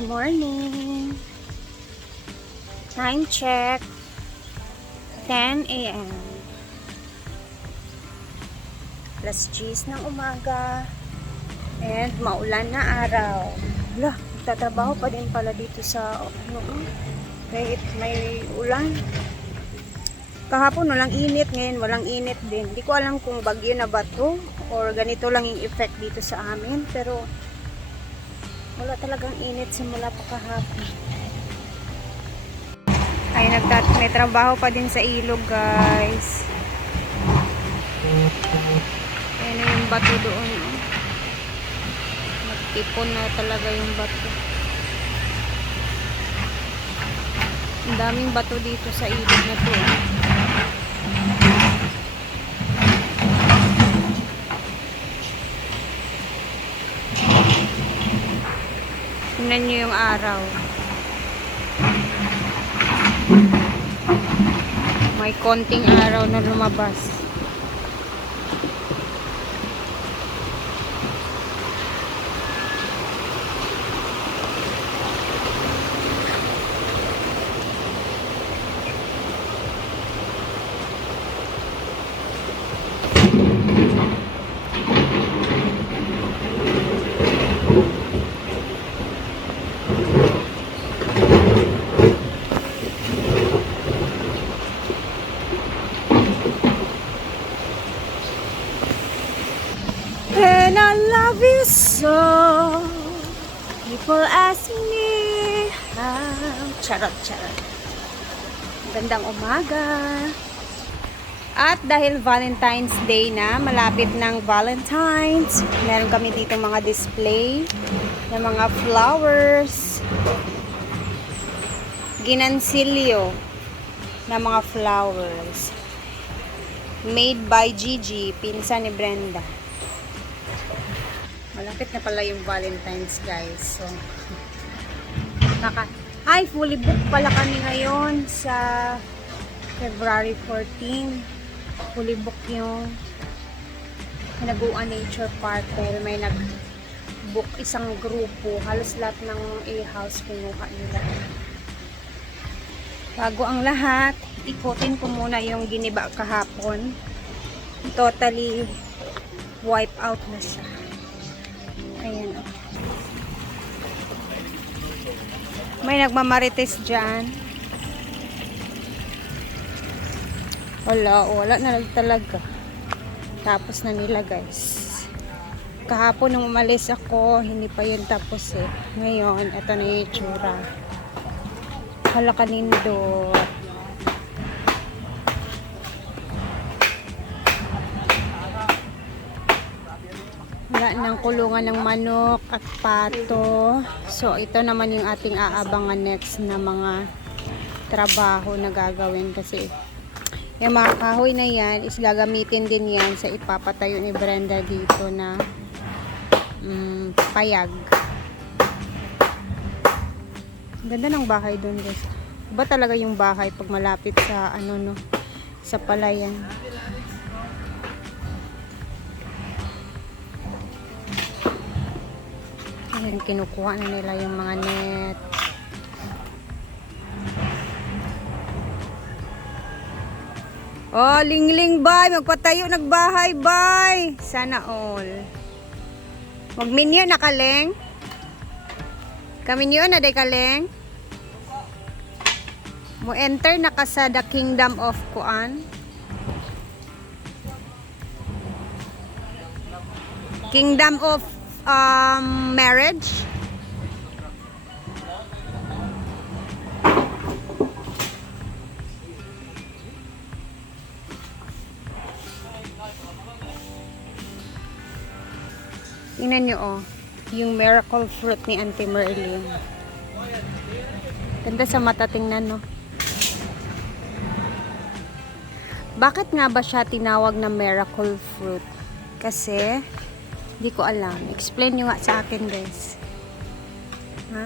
Good morning. Time check. 10 a.m. Plus 10 ng umaga. And maulan na araw. Wala, tatrabaho pa din pala dito sa may ulan. Kahapon walang init, ngayon walang init din. Hindi ko alam kung bagyo na ba to or ganito lang yung effect dito sa amin, pero wala talagang init simula pa kahapon. Ay, may trabaho pa din sa ilog, guys. Ayan na yung bato doon. Nagtipon na talaga yung bato. Ang daming bato dito sa ilog na to. Tingnan nyo yung araw. May konting araw na lumabas. And I love you so. People ask me how. Charot, charot. Gandang umaga. At dahil Valentine's Day na, malapit ng Valentine's, meron kami dito mga display ng mga flowers. Ginansilyo na mga flowers. Made by Gigi, pinsan ni Brenda. Malapit na pala yung Valentine's, guys. So, Hi, fully booked pala kami ngayon sa February 14. Fully booked yung Hinaguan Nature Park dahil may nag-book isang grupo. Halos lahat ng A-house pinuha nila. Bago ang lahat, ikutin ko muna yung giniba kahapon. Totally wipe out na siya. Ayan o. May nagmamarites dyan. Wala na talaga. Tapos na nila, guys. Kahapon nung umalis ako, hindi pa yun tapos eh. Ngayon, ito na yung itsura. Hala kanindot. Wala ng kulungan ng manok at pato. So, ito naman yung ating aabangan next na mga trabaho na gagawin kasi yung mga kahoy na yan is gagamitin din yan sa ipapatayo ni Brenda dito na payag. Ganda ng bahay doon, guys. Iba talaga yung bahay pag malapit sa sa palayan. Ayan, kinukuha na nila yung mga net. Oh, lingling bay, magpatayo nagbahay bay. Sana all. Magminyo na kaleng. Kaminyo na day kaleng. Mo enter na ka sa the kingdom of Kuan. Kingdom of marriage. Tingnan nyo yung miracle fruit ni Auntie Merlin. Ganda sa mata tingnan, no? Bakit nga ba siya tinawag na miracle fruit? Kasi hindi ko alam. Explain nyo nga sa akin, guys. Ha?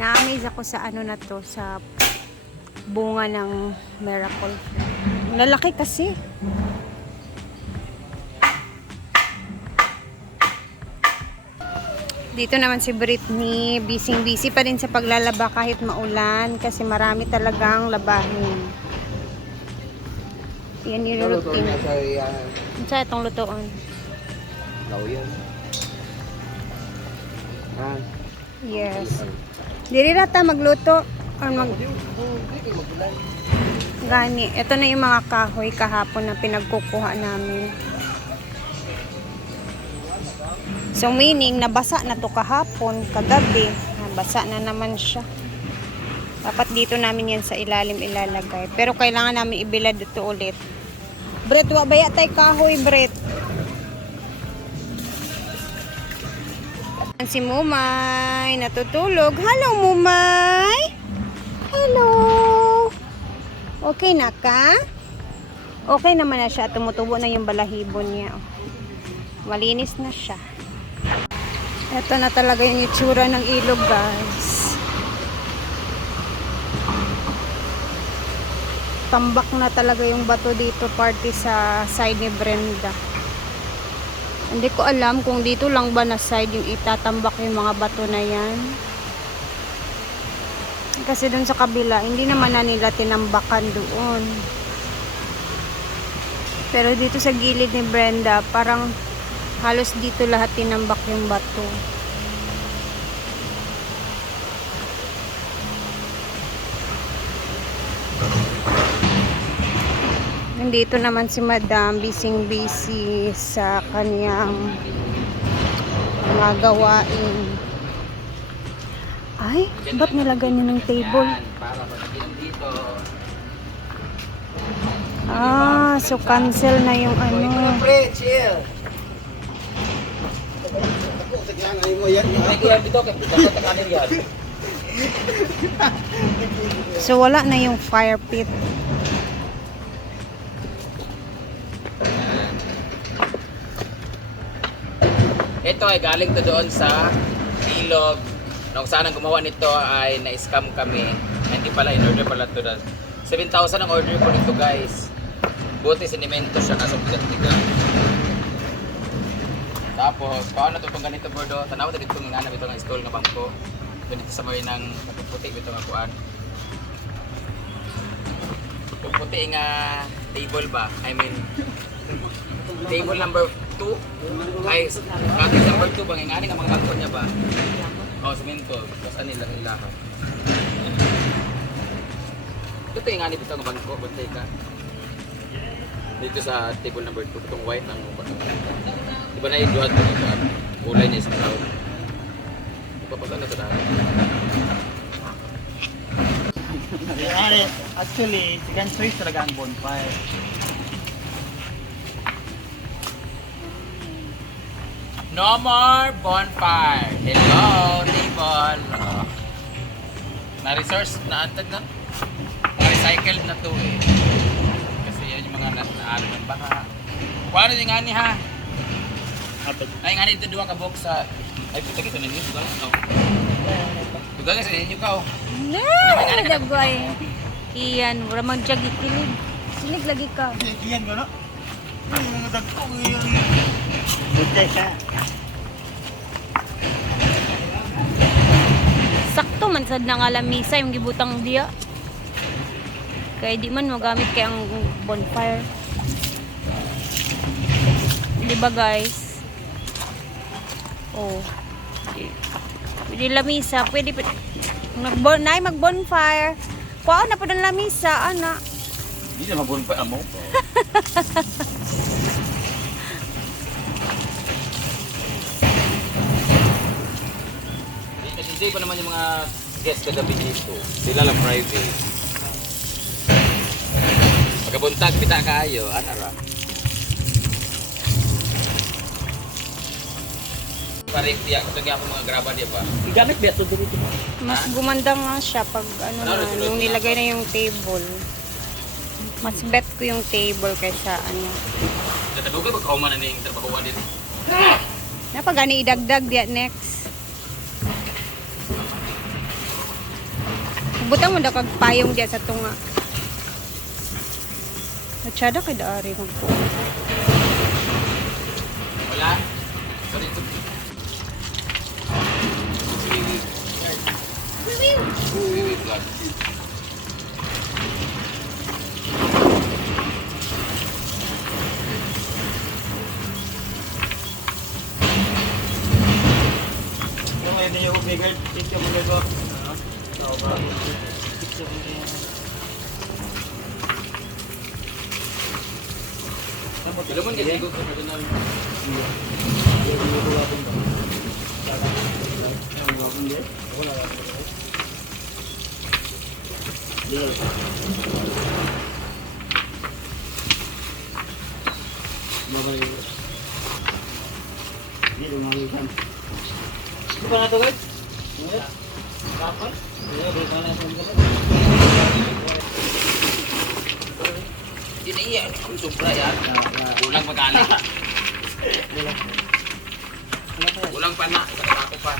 Na-amaze ako sa na to, sa bunga ng miracle fruit. Lalaki kasi. Dito naman si Britney, busy pa rin sa paglalaba kahit maulan kasi marami talagang labahin. Yan yung routine. Sa itong lutoon. Lauyan. Yes. Diri rata magluto or gani. Ito na yung mga kahoy kahapon na pinagkukuha namin. So meaning nabasa na to kahapon, kagabi, nabasa na naman siya. Dapat dito namin yan sa ilalim ilalagay. Pero kailangan namin ibilad ito ulit. Bret, wa baya tay kahoy, Bret. Si Mumay natutulog. Hello, Mumay. Hello. Okay na ka? Okay naman na siya. Tumutubo na yung balahibo niya. Malinis na siya. Ito na talaga yung itsura ng ilog, guys. Tambak na talaga yung bato dito, party sa side ni Brenda. Hindi ko alam kung dito lang ba na side yung itatambak yung mga bato na yan. Kasi dun sa kabila, hindi naman na nila tinambakan doon. Pero dito sa gilid ni Brenda, parang halos dito lahat tinambak yung bato. Nandito naman si Madam, busy sa kanyang mga gawain. Ay, ba't nilagay niyo ng table? Ah, so cancel na yung ano. So wala na yung fire pit. Ito ay galing to doon sa ilog. Nung saan ang gumawa nito ay na-scam kami. Hindi pala, in-order pala to. 7,000 ang order ko nito, guys. Buti sinimento siya kaso bigat-bigat. Tapos, paano ito itong ganito, Bordo? Tanaw na dito nga na ito ng stall ng bangko. Ganito sa may ng puti ito nga kuan. Itong puti nga table ba? I mean, table number 2 ay cottage number 2 bang ingani nga mga bangko niya ba? O, simento. Tapos nila ilahat. Ito yung ingani dito nga bangko. Bantay ka. Dito sa table number 2. Itong white lang. Diba na yung duhat ko dito? Kulay niya isang tao. Ipapagano ito dahil. Actually, second choice talaga ang bonfire. No more bonfire. Hello, table. Na-resource na antad na. Na-recycled na to eh. Kasi yan yung mga naano ng baka. Kuwano yung ngani ha? Ay ngani dito 2 ka box sa... Ay puta kita ninyo. No. Tugal nga sa ninyo ka oh. No, dagway. Iyan, wala mag-jag ikilig. Silig lagi ka. Iyan ko, no? Mga dagko, iyan. Buntay siya. Sakto man sad na nga lamisa yung gibutang diya. Kaya di man magamit kay ang bonfire. Di ba guys? Oh. Pwede lamisa, pwede mag-bonfire. Kuha na po ng lamisa, ana. Hindi na mag-bonfire mo. Hindi pa naman yung mga guests kagabi dito. Sila lang private. Pagkabuntag, pita kayo. Anara. Parang tiyak ito nga po mga graba diya pa. Igamit ba ito dito? Mas gumanda nga siya pag ano na, nung nilagay na yung table. Mas bet ko yung table kaysa ano. Tatagog ka pagkauman na yung trabahuan dito. Napagani idagdag diya next. Butang mo da kag payong diya sa tunga. Natsada kay daari magpo. Wala. Sorry. Wait lang. Yung ngayon niyo ko bigard, picture mo gagawa. Tao ba? Picture mo yan. Alam mo, hindi ko na Hindi na iya. Ang sobra yan. Kulang magaling. Kulang pa na. Ako pa.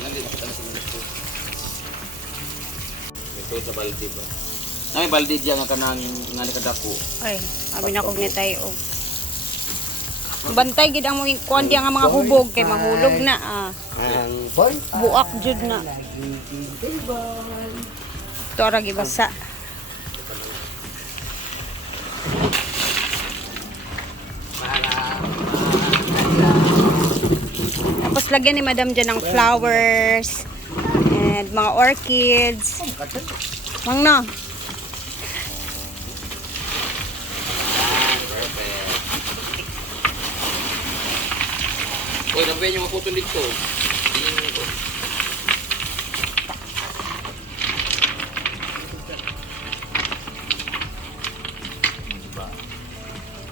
Kulang din. Kita na sa minuto. Ito sa balde ba? May balde diya nga kanang nga kadako. Ay, abi na kog ni tayo. Bantay gid ang mga kuan diya nga mga hubog kay mahulog na ah. Ang boy. Buak jud na. Ito ra gibasa. Tapos lagyan ni Madam dyan ng flowers and mga orchids. Mang no. Perfect. Uy, nabayan yung mga photo dito. Tingin mo ito.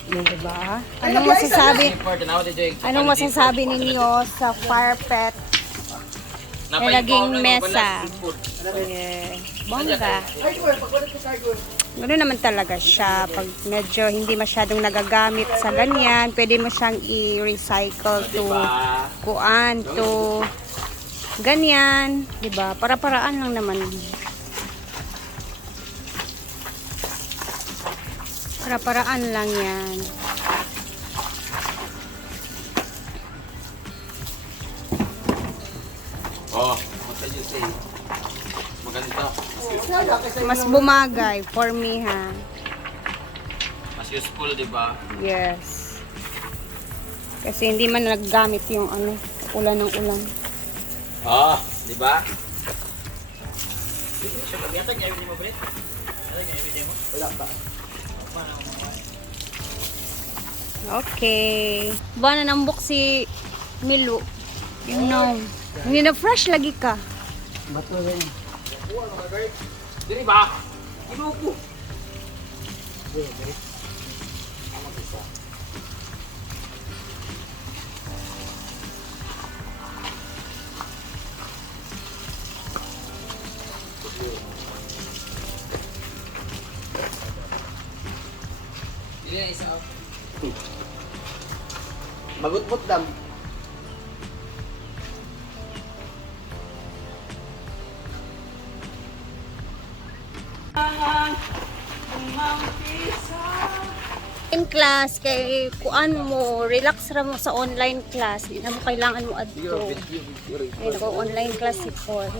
Diba? Anong masasabi ninyo sa fire pet? Nilaging mesa. Yeah. Bongga. Ganoon naman talaga siya. Pag medyo hindi masyadong nagagamit sa ganyan, pwede mo siyang i-recycle to kuan, to ganyan. Diba? Para-paraan lang naman. Para-paraan lang yan. Oh, what did you say? Maganda. Mas bumagay for me ha. Mas useful, di ba? Yes. Kasi hindi man naggamit yung ano, ulan ng ulan. Oh, di ba? Okay. Ba na nambok si Milu. You know. Hindi na fresh lagi ka. Dili ba? Inuko. Dili na isa. Magut-but lang. In class, kay kuan mo, relax ra mo sa online class. Hindi na mo kailangan mo adto. Ay, nako-online class si Paul.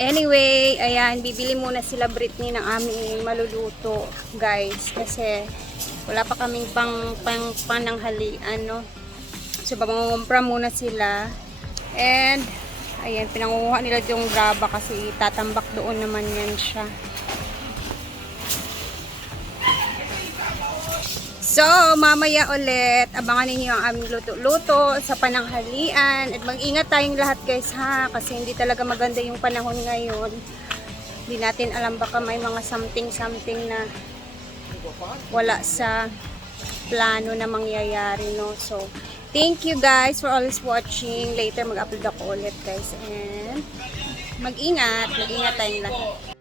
Anyway, ayan, bibili muna sila Britney ng aming maluluto, guys. Kasi wala pa kaming pananghalian, no? So, pamangumpra muna sila. And, ayan, pinangunguha nila yung graba kasi tatambak doon naman yan siya. So, mamaya ulit, abangan ninyo ang aming luto-luto sa pananghalian. At mag-ingat tayong lahat guys ha, kasi hindi talaga maganda yung panahon ngayon. Hindi natin alam, baka may mga something na wala sa plano na mangyayari, no? So, thank you guys for always watching. Later mag-upload ako ulit guys. And mag-ingat tayong lahat.